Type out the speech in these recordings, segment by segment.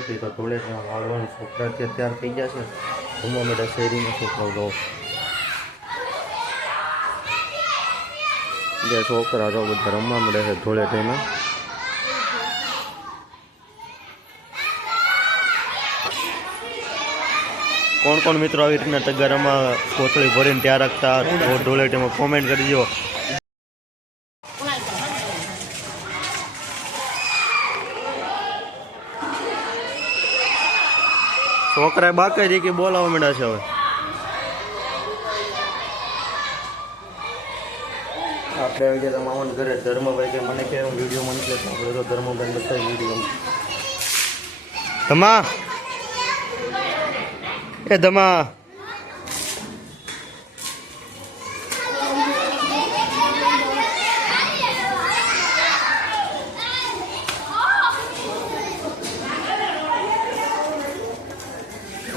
ધૂળેટી તો ધૂળેટીમાં વાળવાની છોકરા તૈયાર થઈ ગયા છે. રમવા માટે શેરીમાં છોકરાઓ જો જે છોકરા જો બધા રમવા મળે છે ધૂળેટીમાં. કોણ કોણ મિત્રો આવી રીતના તગારામાં કોથળી ભરીને ત્યાં રાખતા ધૂળેટીમાં કોમેન્ટ કરી દો. છોકરા બાકી છે કે બોલાવવા માંડ્યા છે. હવે આપણે આવી ગયા મામાના ઘરે. ધર્મભાઈ કે મને કે વિડીયો મને કે આપણે તો ધર્મભાઈ બતાવી વિડીયો. ધમા એ ધમા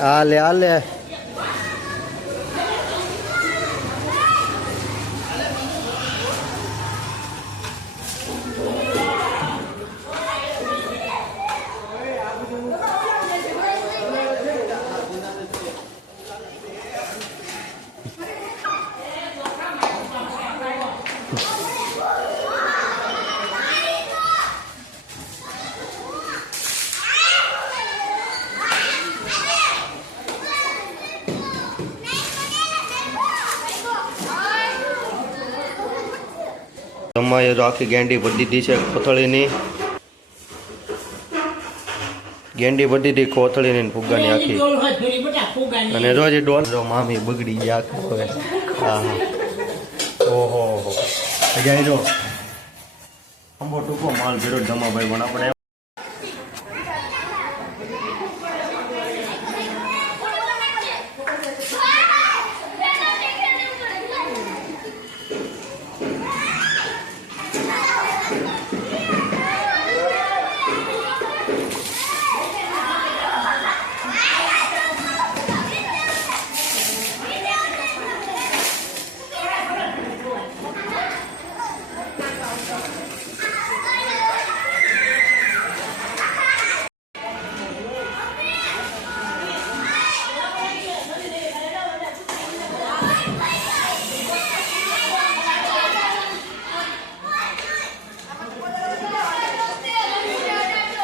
આલે આલે તમારે તો આખી ગેંડી ભરી દીધી છે કોથળીની. ગેંડી ભરી દીધી કોથળીની ફુગ્ગાની આખી. અને રોજ ડોલ મામી બગડી ગયા. હવે હા હા ઓહો જાય જો અંબો ટૂંકો માલ ભેરો ધમાભાઈ પણ આપણે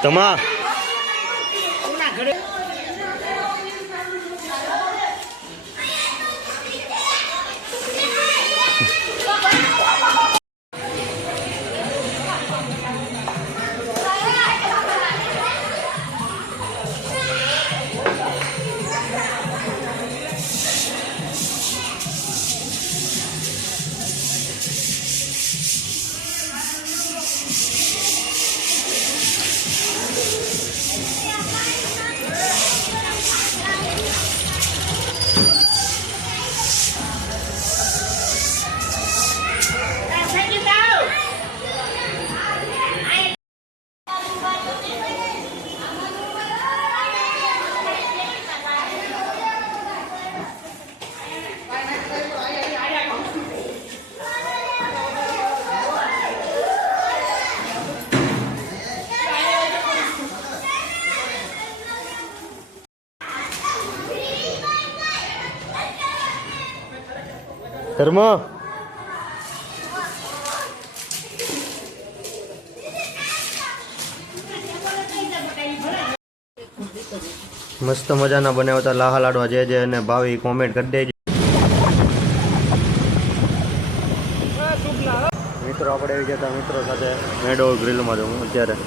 તમા ધર્મ મસ્ત મજાના બનાવતા લાહા લાડવા જે જે અને ભાવી કોમેન્ટ કરી દેજો. મિત્રો આપણે આવી જતા મિત્રો સાથે મેડો ગ્રીલમાં જવું અત્યારે.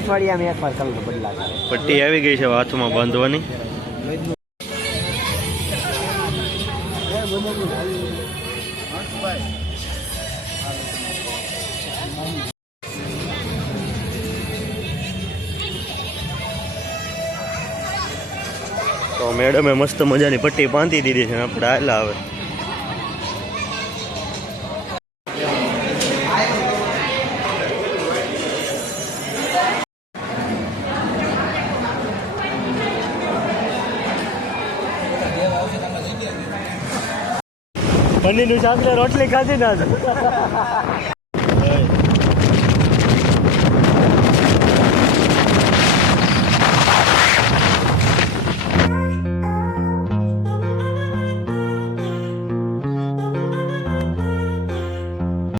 અઠવાડિયામાં એકવાર કલર બદલાતા. પટ્ટી આવી ગઈ છે હાથમાં બાંધવાની. તો મેડમે મસ્ત મજાની પટ્ટી બાંધી દીધી છે. આપણે આયલા હવે પનીરનું શાક ને રોટલી ખાધી ના